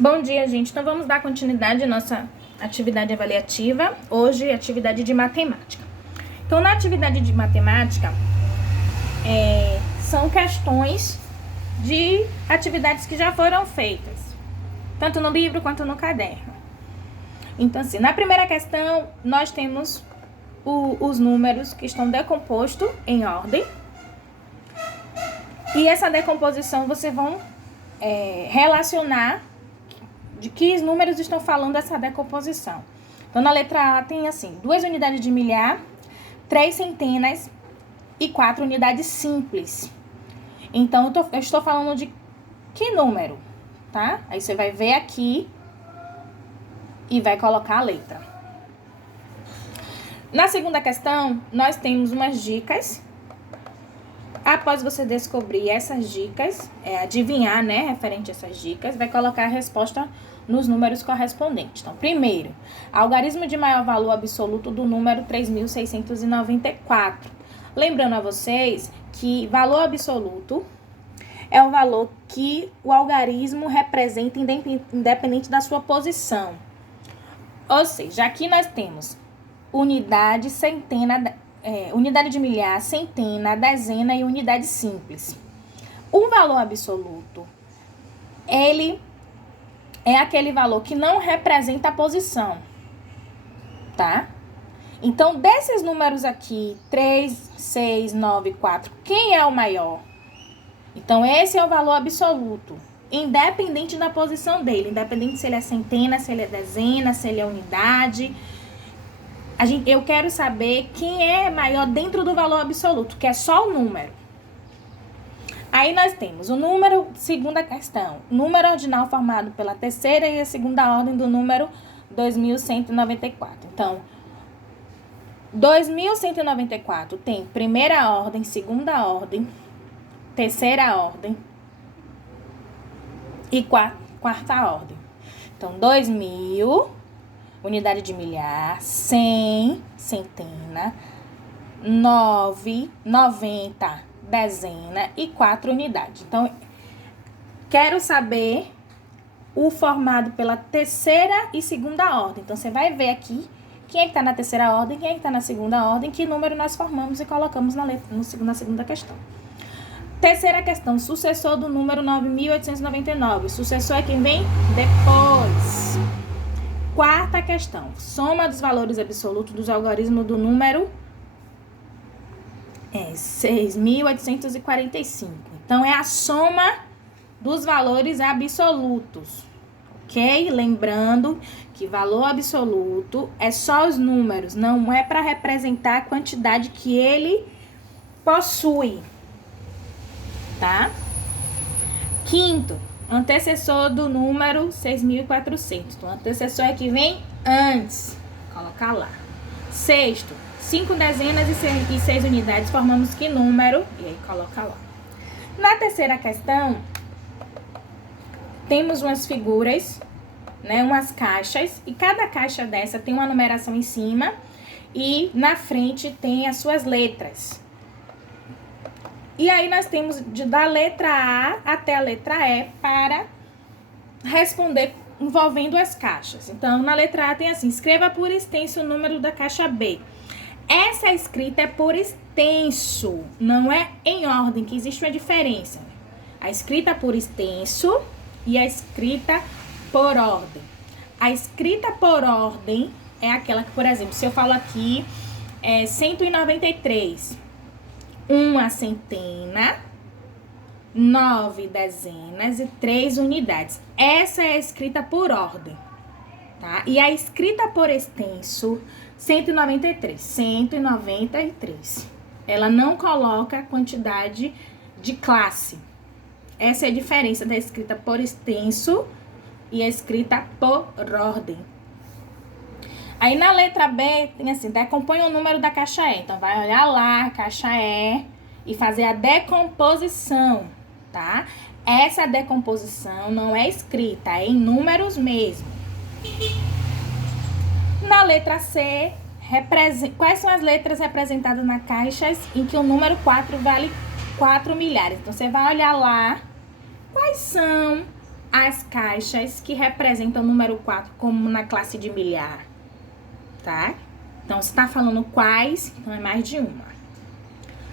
Bom dia, gente. Então, vamos dar continuidade à nossa atividade avaliativa. Hoje, atividade de matemática. Então, na atividade de matemática, são questões de atividades que já foram feitas, tanto no livro quanto no caderno. Então, assim, na primeira questão, nós temos os números que estão decompostos em ordem. E essa decomposição, vocês vão relacionar de que números estão falando essa decomposição. Então, na letra A tem assim, 2 unidades de milhar, 3 centenas e 4 unidades simples. Então, eu estou falando de que número, tá? Aí você vai ver aqui e vai colocar a letra. Na segunda questão, nós temos umas dicas. Após você descobrir essas dicas, adivinhar, né, referente a essas dicas, vai colocar a resposta nos números correspondentes. Então, primeiro, algarismo de maior valor absoluto do número 3.694. Lembrando a vocês que valor absoluto é o valor que o algarismo representa independente da sua posição. Ou seja, aqui nós temos unidade, centena, unidade de milhar, centena, dezena e unidade simples. O valor absoluto, ele é aquele valor que não representa a posição, tá? Então, desses números aqui, 3, 6, 9, 4, quem é o maior? Então, esse é o valor absoluto, independente da posição dele, independente se ele é centena, se ele é dezena, se ele é unidade. Eu quero saber quem é maior dentro do valor absoluto, que é só o número. Aí nós temos o número, segunda questão, número ordinal formado pela terceira e a segunda ordem do número 2194. Então, 2194 tem primeira ordem, segunda ordem, terceira ordem e quarta ordem. Então, 2000, unidade de milhar, 100, centena, 9, 90, dezena e 4 unidades. Então, quero saber o formado pela terceira e segunda ordem. Então, você vai ver aqui quem é que está na terceira ordem, quem é que está na segunda ordem, que número nós formamos e colocamos na segunda questão. Terceira questão, sucessor do número 9.899. O sucessor é quem vem depois. Quarta questão, soma dos valores absolutos dos algarismos do número 6.845. Então, é a soma dos valores absolutos, ok? Lembrando que valor absoluto é só os números, não é para representar a quantidade que ele possui, tá? Quinto, antecessor do número 6.400. Então, o antecessor é que vem antes. Colocar lá. Sexto, 5 dezenas e 6 unidades. Formamos que número? E aí, coloca lá. Na terceira questão, temos umas figuras, né? Umas caixas. E cada caixa dessa tem uma numeração em cima. E na frente tem as suas letras. E aí, nós temos da letra A até a letra E para responder envolvendo as caixas. Então, na letra A tem assim, escreva por extenso o número da caixa B. Essa escrita é por extenso, não é em ordem, que existe uma diferença. A escrita por extenso e a escrita por ordem. A escrita por ordem é aquela que, por exemplo, se eu falo aqui, 193... 1 centena, 9 dezenas e 3 unidades. Essa é a escrita por ordem, tá? E a escrita por extenso, 193, 193. Ela não coloca a quantidade de classe. Essa é a diferença da escrita por extenso e a escrita por ordem. Aí, na letra B, tem assim, decompõe o número da caixa E. Então, vai olhar lá a caixa E e fazer a decomposição, tá? Essa decomposição não é escrita, é em números mesmo. Na letra C, quais são as letras representadas na caixa em que o número 4 vale 4 milhares? Então, você vai olhar lá quais são as caixas que representam o número 4, como na classe de milhar, tá? Então, se tá falando quais, então é mais de uma.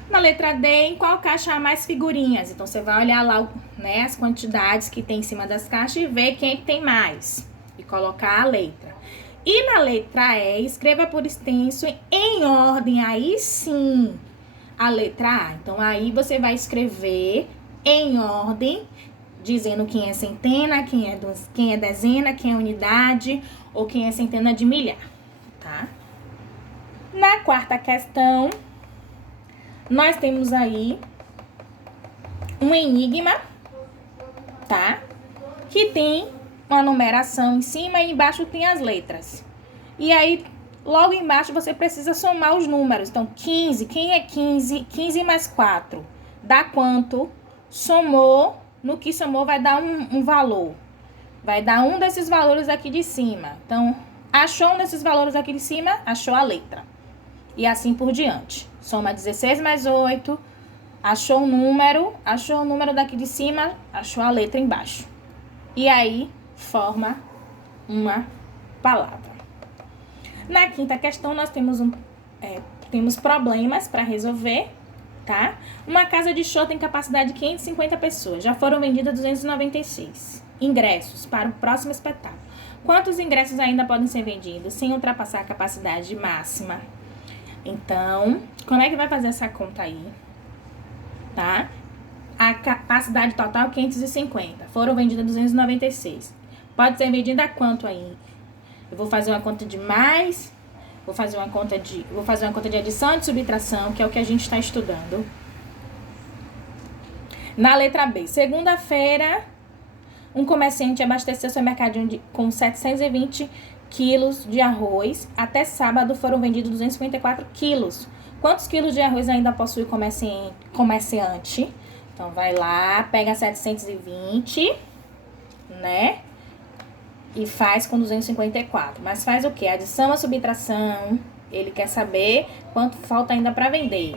Na letra D, em qual caixa há mais figurinhas? Então, você vai olhar lá, né, as quantidades que tem em cima das caixas e ver quem é que tem mais. E colocar a letra. E na letra E, escreva por extenso em ordem, aí sim, a letra A. Então, aí você vai escrever em ordem, dizendo quem é centena, quem é dezena, quem é unidade ou quem é centena de milhar, tá? Na quarta questão, nós temos aí um enigma, tá? Que tem uma numeração em cima e embaixo tem as letras. E aí, logo embaixo, você precisa somar os números. Então, 15, quem é 15? 15 mais 4 dá quanto? Somou, no que somou vai dar um valor. Vai dar um desses valores aqui de cima. Então, achou um desses valores aqui de cima, achou a letra. E assim por diante. Soma 16 mais 8, achou o número daqui de cima, achou a letra embaixo. E aí, forma uma palavra. Na quinta questão, nós temos problemas para resolver, tá? Uma casa de show tem capacidade de 550 pessoas. Já foram vendidas 296 ingressos para o próximo espetáculo. Quantos ingressos ainda podem ser vendidos sem ultrapassar a capacidade máxima? Então, como é que vai fazer essa conta aí? Tá? A capacidade total 550. Foram vendidas 296. Pode ser vendida quanto aí? Eu vou fazer uma conta de mais, vou fazer uma conta de adição e de subtração, que é o que a gente está estudando. Na letra B, segunda-feira, um comerciante abasteceu seu mercadinho com 720 quilos de arroz. Até sábado foram vendidos 254 quilos. Quantos quilos de arroz ainda possui o comerciante? Então, vai lá, pega 720, né? E faz com 254. Mas faz o quê? Adição a subtração. Ele quer saber quanto falta ainda para vender.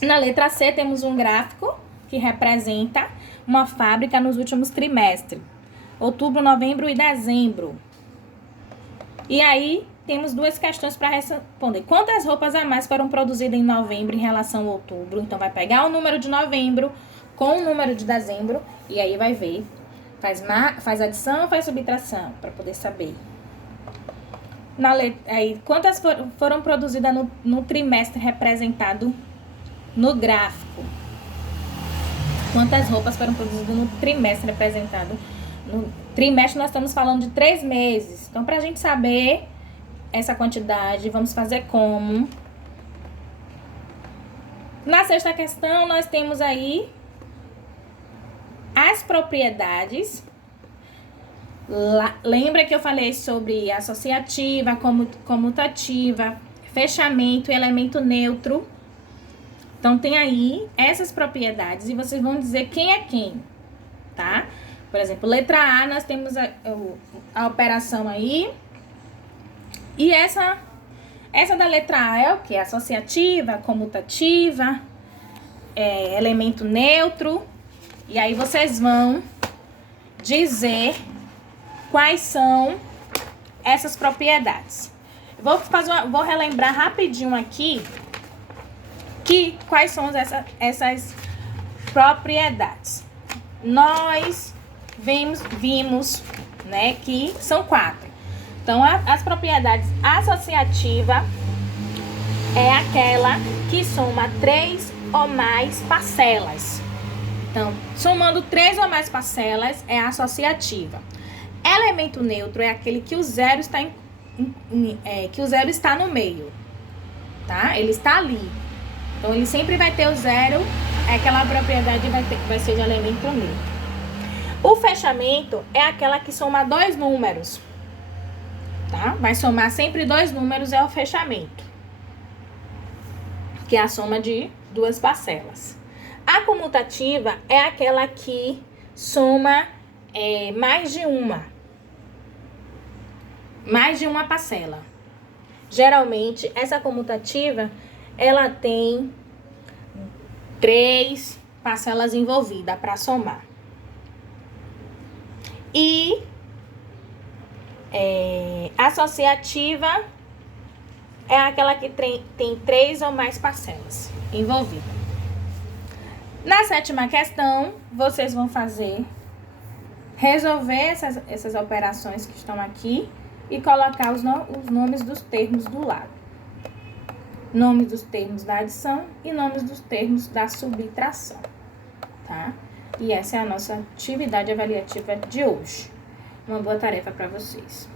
Na letra C, temos um gráfico que representa uma fábrica nos últimos trimestres. Outubro, novembro e dezembro. E aí, temos duas questões para responder. Quantas roupas a mais foram produzidas em novembro em relação ao outubro? Então, vai pegar o número de novembro com o número de dezembro e aí vai ver. Faz adição, faz subtração, para poder saber. Aí, quantas foram produzidas no trimestre representado no gráfico? Quantas roupas foram produzidas no trimestre representado? No trimestre nós estamos falando de 3 meses. Então, para a gente saber essa quantidade, vamos fazer como? Na sexta questão, nós temos aí as propriedades. Lembra que eu falei sobre associativa, comutativa, fechamento e elemento neutro? Então, tem aí essas propriedades e vocês vão dizer quem é quem, tá? Por exemplo, letra A, nós temos a operação aí. E essa da letra A é o quê? Associativa, comutativa, elemento neutro. E aí vocês vão dizer quais são essas propriedades. Vou relembrar rapidinho aqui quais são essas propriedades. Nós vimos, né, que são 4. Então, as propriedades associativa é aquela que soma 3 ou mais parcelas. Então, somando 3 ou mais parcelas é associativa. Elemento neutro é aquele que o zero está no meio, tá? Ele está ali. Então, ele sempre vai ter o zero, aquela propriedade vai ser de elemento neutro. O fechamento é aquela que soma 2 números, tá? Vai somar sempre 2 números, é o fechamento, que é a soma de 2 parcelas. A comutativa é aquela que soma mais de uma parcela. Geralmente, essa comutativa, ela tem 3, parcelas envolvidas para somar. E associativa é aquela que tem 3 ou mais parcelas envolvidas. Na 7ª questão, vocês vão resolver essas operações que estão aqui e colocar os nomes dos termos do lado. Nomes dos termos da adição e nomes dos termos da subtração, tá? E essa é a nossa atividade avaliativa de hoje. Uma boa tarefa para vocês.